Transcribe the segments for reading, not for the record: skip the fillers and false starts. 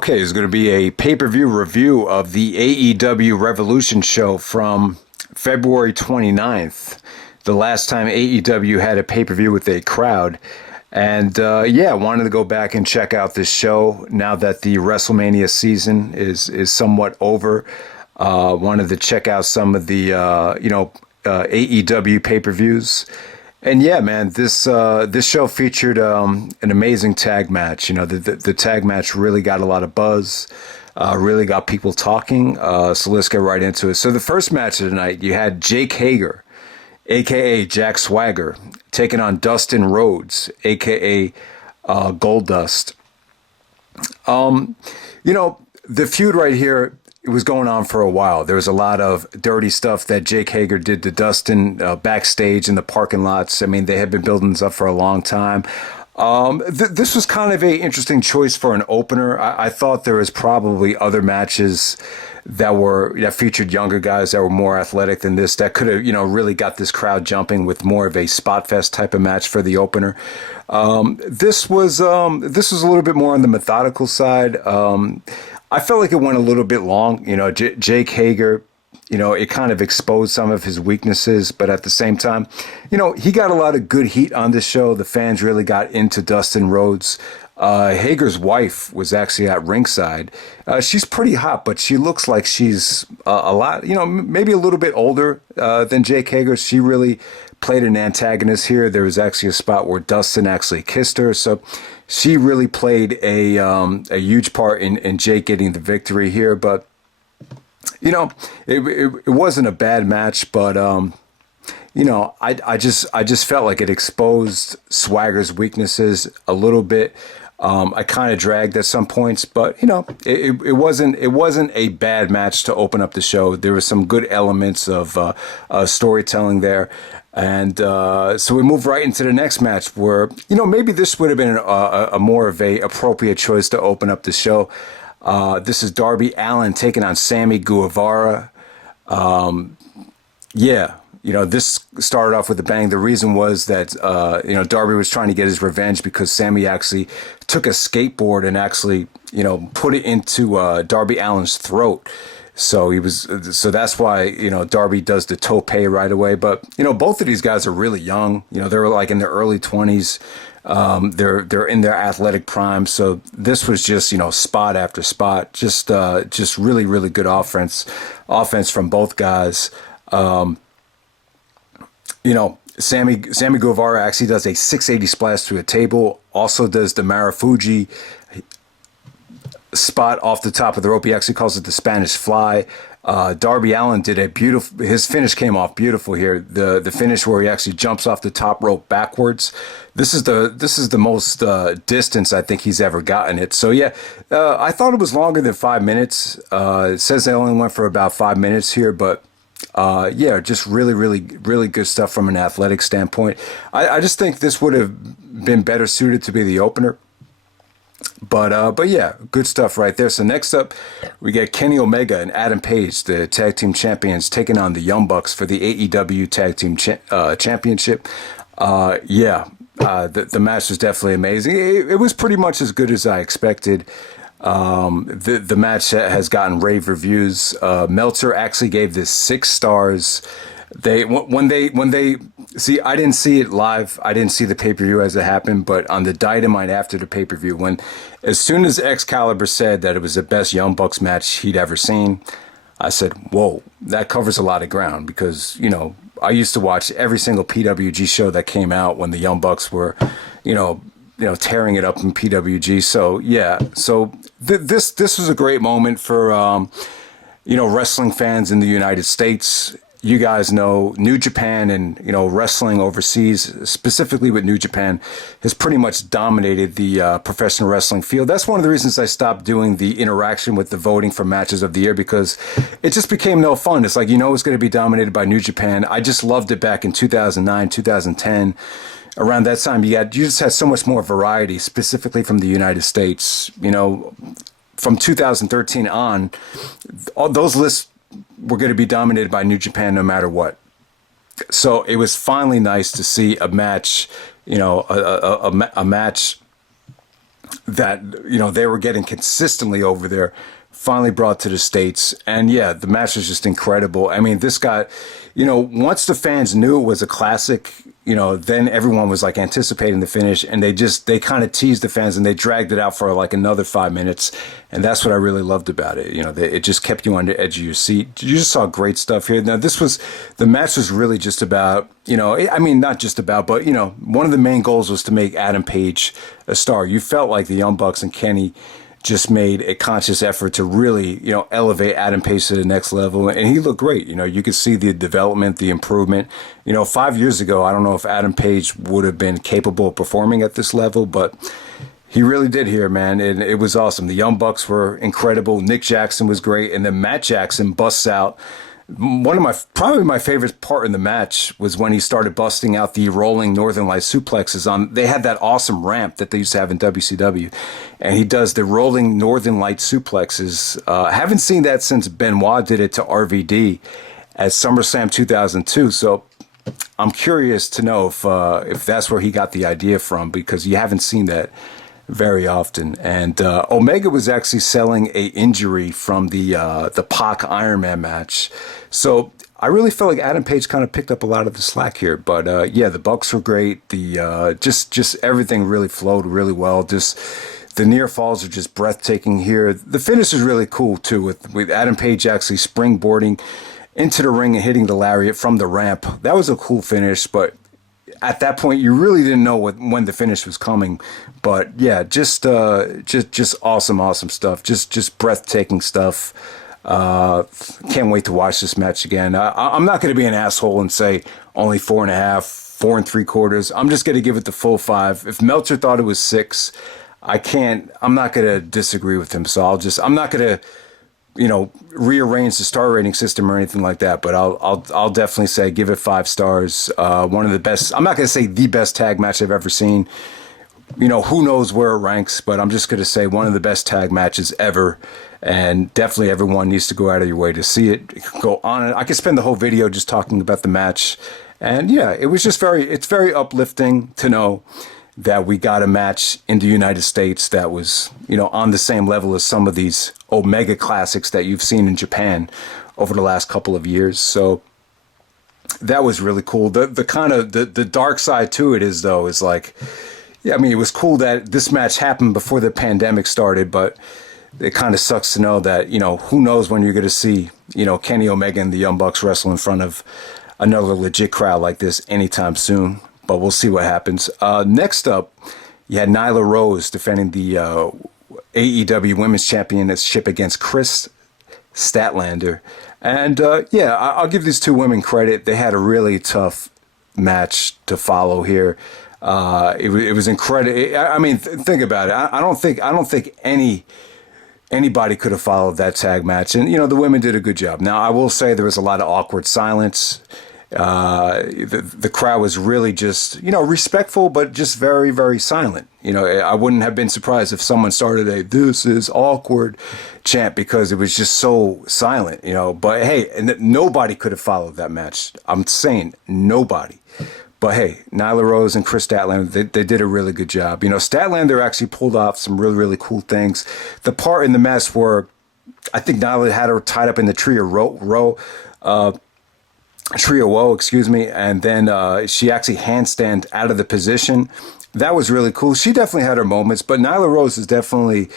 Okay, it's going to be a pay-per-view review of the AEW Revolution show from February 29th, the last time AEW had a pay-per-view with a crowd. And yeah, wanted to go back and check out this show now that the WrestleMania season is somewhat over. Wanted to check out some of the AEW pay-per-views. And yeah, man, this show featured an amazing tag match. You know, the tag match really got a lot of buzz, really got people talking. So let's get right into it. So the first match of the night, you had Jake Hager, a.k.a. Jack Swagger, taking on Dustin Rhodes, a.k.a. Goldust. The feud right here, it was going on for a while. There was a lot of dirty stuff that Jake Hager did to Dustin backstage in the parking lots. I mean, they had been building this up for a long time. This was kind of a interesting choice for an opener. I thought there was probably other matches that featured younger guys that were more athletic than this that could have, really got this crowd jumping with more of a spot fest type of match for the opener. This was a little bit more on the methodical side. I felt like it went a little bit long. Jake Hager, it kind of exposed some of his weaknesses, but at the same time, he got a lot of good heat on this show. The fans really got into Dustin Rhodes. Hager's wife was actually at ringside. She's pretty hot, but she looks like she's a lot, maybe a little bit older than Jake Hager. She really played an antagonist here. There was actually a spot where Dustin actually kissed her. So she really played a huge part in Jake getting the victory here. But, it wasn't a bad match, but, I just felt like it exposed Swagger's weaknesses a little bit. I kind of dragged at some points, but it wasn't a bad match to open up the show. There were some good elements of storytelling there, and so we move right into the next match where maybe this would have been a more of a appropriate choice to open up the show. This is Darby Allin taking on Sammy Guevara. This started off with a bang. The reason was that, Darby was trying to get his revenge because Sammy actually took a skateboard and actually, put it into Darby Allin's throat. So that's why, Darby does the tope right away. But, both of these guys are really young. They were like in their early 20s. They're in their athletic prime. So this was just, spot after spot, just really, really good offense from both guys. Sammy Guevara actually does a 680 splash through a table, also does the Marufuji spot off the top of the rope. He actually calls it the Spanish fly. Darby Allin did his finish came off beautiful here. The finish where he actually jumps off the top rope backwards. This is the most distance I think he's ever gotten it. So yeah, I thought it was longer than 5 minutes. It says they only went for about 5 minutes here, but just really, really, really good stuff from an athletic standpoint. I just think this would have been better suited to be the opener. But yeah, good stuff right there. So next up, we get Kenny Omega and Adam Page, the tag team champions, taking on the Young Bucks for the AEW tag team championship. The match was definitely amazing. It was pretty much as good as I expected. The match has gotten rave reviews. Meltzer actually gave this 6 stars. When they see, I didn't see it live. I didn't see the pay-per-view as it happened, but on the Dynamite after the pay-per-view, as soon as Excalibur said that it was the best Young Bucks match he'd ever seen, I said, whoa, that covers a lot of ground because, I used to watch every single PWG show that came out when the Young Bucks were, tearing it up in PWG. So yeah, this was a great moment for, wrestling fans in the United States. You guys know New Japan and, wrestling overseas, specifically with New Japan, has pretty much dominated the professional wrestling field. That's one of the reasons I stopped doing the interaction with the voting for matches of the year, because it just became no fun. It's like, it's going to be dominated by New Japan. I just loved it back in 2009, 2010. Around that time, you just had so much more variety, specifically from the United States. From 2013 on, all those lists were going to be dominated by New Japan no matter what. So it was finally nice to see a match, a match that, they were getting consistently over there, finally brought to the States. And yeah, the match was just incredible. I mean, this got, once the fans knew it was a classic, then everyone was like anticipating the finish, and they kind of teased the fans and they dragged it out for like another 5 minutes. And that's what I really loved about it. It just kept you on the edge of your seat. You just saw great stuff here. Now, the match was really just about, not just about, but, one of the main goals was to make Adam Page a star. You felt like the Young Bucks and Kenny just made a conscious effort to really, elevate Adam Page to the next level. And he looked great. You could see the development, the improvement. 5 years ago, I don't know if Adam Page would have been capable of performing at this level, but he really did here, man. And it was awesome. The Young Bucks were incredible. Nick Jackson was great. And then Matt Jackson busts out. Probably my favorite part in the match was when he started busting out the rolling Northern Light suplexes they had that awesome ramp that they used to have in WCW, and he does the rolling Northern Light suplexes. Haven't seen that since Benoit did it to RVD at SummerSlam 2002. So I'm curious to know if that's where he got the idea from, because you haven't seen that very often. And Omega was actually selling a injury from the Pac Iron Man match. So I really felt like Adam Page kind of picked up a lot of the slack here. But yeah, the Bucks were great. The just everything really flowed really well. Just the near falls are just breathtaking here. The finish is really cool too, with Adam Page actually springboarding into the ring and hitting the lariat from the ramp. That was a cool finish, but at that point, you really didn't know when the finish was coming. But yeah, just awesome stuff. Just breathtaking stuff. Can't wait to watch this match again. I'm not going to be an asshole and say only 4.5, 4 3/4. I'm just going to give it the full 5. If Meltzer thought it was 6, I'm not going to disagree with him. So I'm not going to, rearrange the star rating system or anything like that, but I'll definitely say give it 5 stars. One of the best. I'm not going to say the best tag match I've ever seen. Who knows where it ranks, but I'm just going to say one of the best tag matches ever, and definitely everyone needs to go out of your way to see it. It can go on. I could spend the whole video just talking about the match, and yeah, it's very uplifting to know that we got a match in the United States that was, on the same level as some of these Omega classics that you've seen in Japan over the last couple of years. So that was really cool. The kind of the dark side to it is like, yeah, I mean, it was cool that this match happened before the pandemic started, but it kind of sucks to know that, who knows when you're going to see, Kenny Omega and the Young Bucks wrestle in front of another legit crowd like this anytime soon. But we'll see what happens. Next up, you had Nyla Rose defending the AEW Women's Championship against Kris Statlander. And yeah, I'll give these two women credit. They had a really tough match to follow here. It was incredible. I mean, think about it. I don't think anybody could have followed that tag match. And, the women did a good job. Now, I will say there was a lot of awkward silence. The crowd was really just, respectful, but just very, very silent. I wouldn't have been surprised if someone started a "this is awkward" chant, because it was just so silent, but hey, and nobody could have followed that match. I'm saying nobody. But hey, Nyla Rose and Kris Statlander, they did a really good job. Statlander actually pulled off some really, really cool things. The part in the match where I think Nyla had her tied up in the Trio Woe, and then she actually handstand out of the position. That was really cool. She definitely had her moments, but Nyla Rose is definitely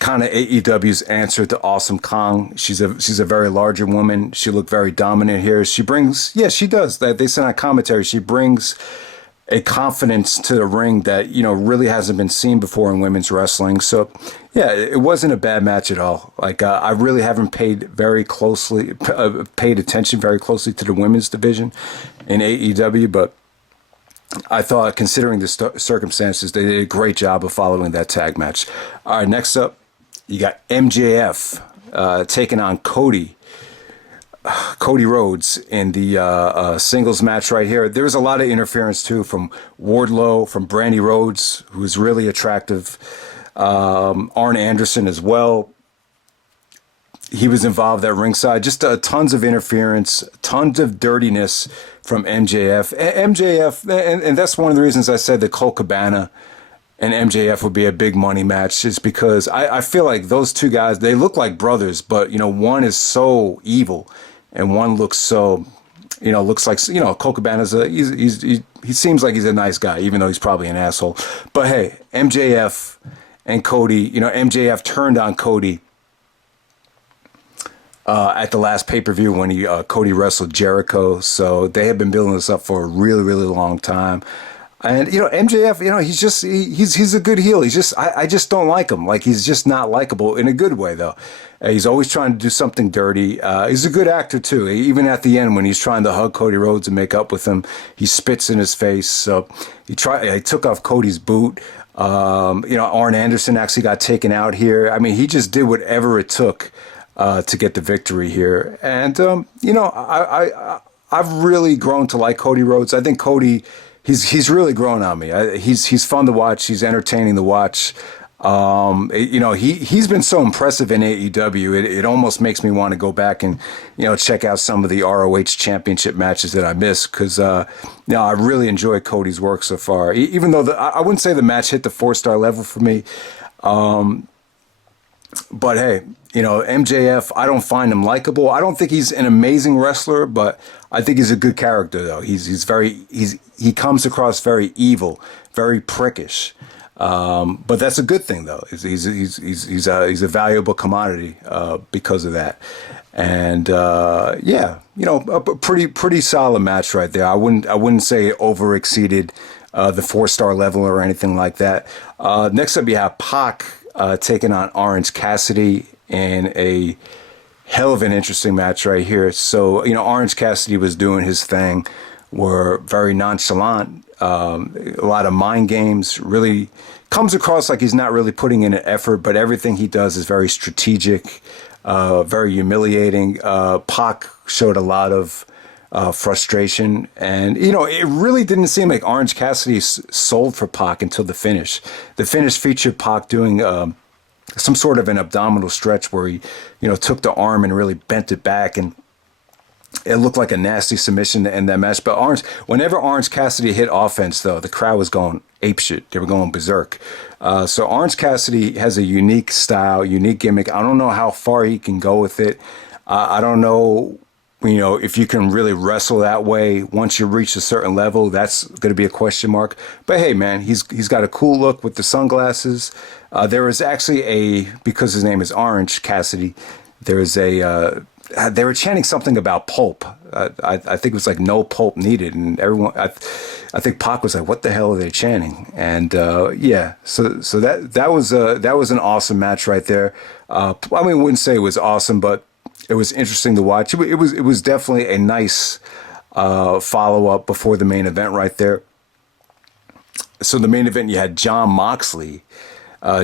kind of AEW's answer to Awesome Kong. She's a very larger woman. She looked very dominant here. She does. That they said on commentary, she brings a confidence to the ring that, really hasn't been seen before in women's wrestling. So, yeah, it wasn't a bad match at all. Like, I really haven't paid attention very closely to the women's division in AEW, but I thought, considering the circumstances, they did a great job of following that tag match. All right, next up, you got MJF taking on Cody Rhodes in the singles match right here. There was a lot of interference, too, from Wardlow, from Brandy Rhodes, who was really attractive. Arn Anderson as well. He was involved at ringside. Just tons of interference, tons of dirtiness from MJF. MJF, and that's one of the reasons I said that Colt Cabana and MJF would be a big money match, is because I feel like those two guys, they look like brothers, but, one is so evil and one looks so, looks like, Colt Cabana's he seems like he's a nice guy, even though he's probably an asshole. But hey, MJF and Cody, MJF turned on Cody at the last pay-per-view when Cody wrestled Jericho. So they have been building this up for a really, really long time. And, MJF, he's a good heel. I just don't like him. Like, he's just not likable in a good way, though. He's always trying to do something dirty. He's a good actor, too. Even at the end, when he's trying to hug Cody Rhodes and make up with him, he spits in his face. So he took off Cody's boot. Arn Anderson actually got taken out here. I mean, he just did whatever it took to get the victory here. And, I've really grown to like Cody Rhodes. I think Cody... He's really grown on me. He's fun to watch. He's entertaining to watch. He's been so impressive in AEW. It almost makes me want to go back and check out some of the ROH Championship matches that I missed, because I really enjoy Cody's work so far. Even though I wouldn't say the match hit the 4-star level for me, but hey, MJF, I don't find him likable. I don't think he's an amazing wrestler, but I think he's a good character, though. He comes across very evil, very prickish. But that's a good thing, though. He's a valuable commodity because of that. And a pretty solid match right there. I wouldn't say it over exceeded the 4-star level or anything like that. Next up, you have Pac taking on Orange Cassidy in a hell of an interesting match right here. So, Orange Cassidy was doing his thing, were very nonchalant, a lot of mind games, really comes across like he's not really putting in an effort, but everything he does is very strategic, very humiliating. Pac showed a lot of frustration, and it really didn't seem like Orange Cassidy sold for Pac until the finish. The finish featured Pac doing some sort of an abdominal stretch where he took the arm and really bent it back, and it looked like a nasty submission to end that match. But whenever Orange Cassidy hit offense, though, the crowd was going apeshit. They were going berserk. So Orange Cassidy has a unique style, unique gimmick. I don't know how far he can go with it. I don't know, if you can really wrestle that way once you reach a certain level. That's going to be a question mark. But hey, man, he's got a cool look with the sunglasses. There is actually because his name is Orange Cassidy, there is they were chanting something about pulp. I think it was like no pulp needed, and everyone. I think Pac was like, "What the hell are they chanting?" And so that was an awesome match right there. I wouldn't say it was awesome, but it was interesting to watch. It was definitely a nice follow up before the main event right there. So the main event, you had Jon Moxley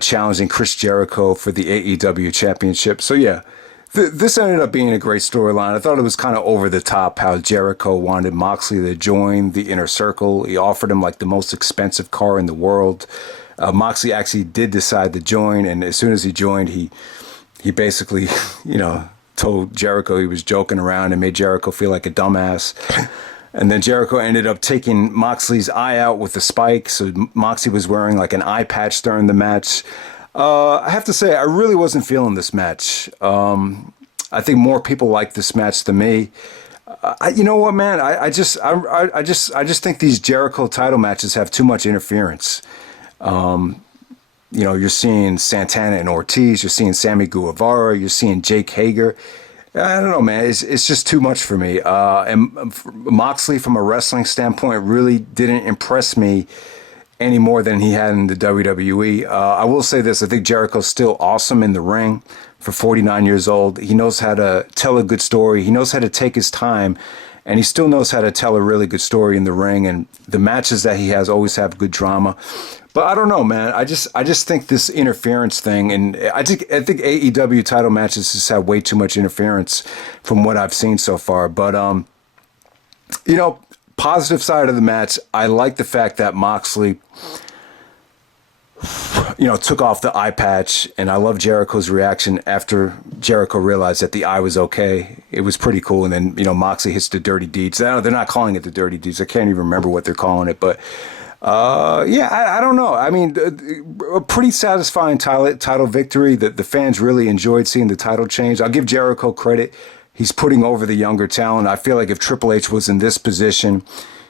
challenging Chris Jericho for the AEW Championship. So yeah. This ended up being a great storyline. I thought it was kind of over the top how Jericho wanted Moxley to join the Inner Circle. He offered him like the most expensive car in the world. Moxley actually did decide to join, and as soon as he joined, he basically, told Jericho he was joking around and made Jericho feel like a dumbass. And then Jericho ended up taking Moxley's eye out with the spike, so Moxley was wearing like an eye patch during the match. I have to say, I really wasn't feeling this match. I think more people like this match than me. You know what, man? I just think these Jericho title matches have too much interference. You're seeing Santana and Ortiz, you're seeing Sammy Guevara, you're seeing Jake Hager. I don't know, man. It's just too much for me. And Moxley, from a wrestling standpoint, really didn't impress me any more than he had in the WWE. I will say this, I think Jericho's still awesome in the ring for 49 years old. He knows how to tell a good story. He knows how to take his time, and he still knows how to tell a really good story in the ring, and the matches that he has always have good drama. But I don't know, man. I just think this interference thing, and I think AEW title matches just have way too much interference from what I've seen so far. But, positive side of the match, I like the fact that Moxley, took off the eye patch, and I love Jericho's reaction after Jericho realized that the eye was okay. It was pretty cool. And then, Moxley hits the dirty deeds. They're not calling it the dirty deeds. I can't even remember what they're calling it, but Yeah, I don't know. I mean, a pretty satisfying title victory. The fans really enjoyed seeing the title change. I'll give Jericho credit. He's putting over the younger talent. I feel like if Triple H was in this position,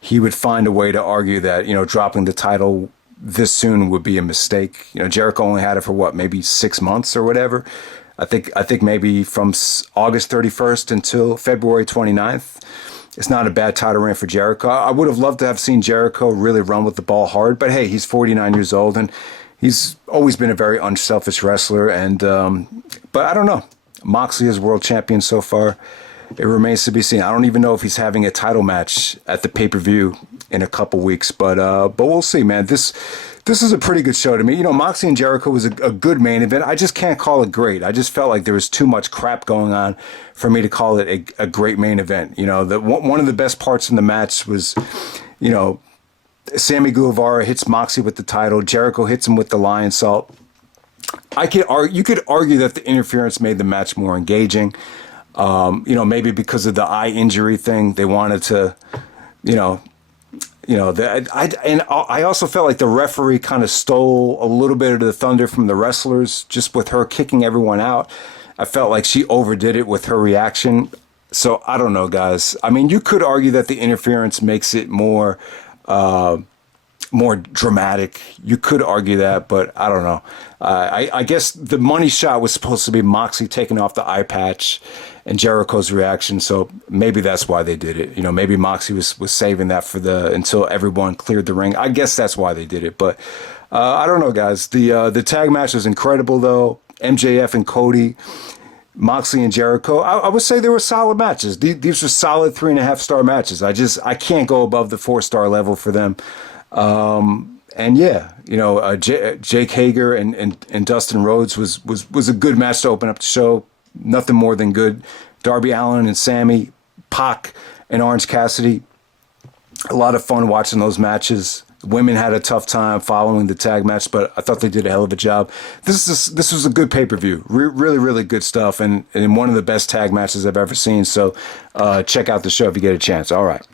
he would find a way to argue that, dropping the title this soon would be a mistake. Jericho only had it for what, maybe 6 months or whatever. I think maybe from August 31st until February 29th. It's not a bad title reign for Jericho. I would have loved to have seen Jericho really run with the ball hard, but hey, he's 49 years old and he's always been a very unselfish wrestler. And but I don't know. Moxley is world champion so far. It remains to be seen. I don't even know if he's having a title match at the pay-per-view in a couple weeks, but we'll see, man. This is a pretty good show to me. Moxley and Jericho was a good main event. I just can't call it great. I just felt like there was too much crap going on for me to call it a great main event. One of the best parts in the match was, Sammy Guevara hits Moxley with the title. Jericho hits him with the lion salt. You could argue that the interference made the match more engaging. Maybe because of the eye injury thing, they wanted to, I also felt like the referee kind of stole a little bit of the thunder from the wrestlers, just with her kicking everyone out. I felt like she overdid it with her reaction. So I don't know, guys. I mean, you could argue that the interference makes it more dramatic. You could argue that, but I don't know. I guess the money shot was supposed to be Moxley taking off the eye patch and Jericho's reaction, so maybe that's why they did it. Maybe Moxley was saving that for until everyone cleared the ring. I guess that's why they did it, but I don't know, guys. The tag match was incredible, though. MJF and Cody, Moxley and Jericho. I would say they were solid matches. These were solid 3.5-star matches. I can't go above the 4-star level for them. And yeah, Jake Hager and Dustin Rhodes was a good match to open up the show. Nothing more than good. Darby Allin and Sammy, Pac and Orange Cassidy. A lot of fun watching those matches. Women had a tough time following the tag match, but I thought they did a hell of a job. This was a good pay-per-view. Really, really good stuff, and one of the best tag matches I've ever seen. So check out the show if you get a chance. All right.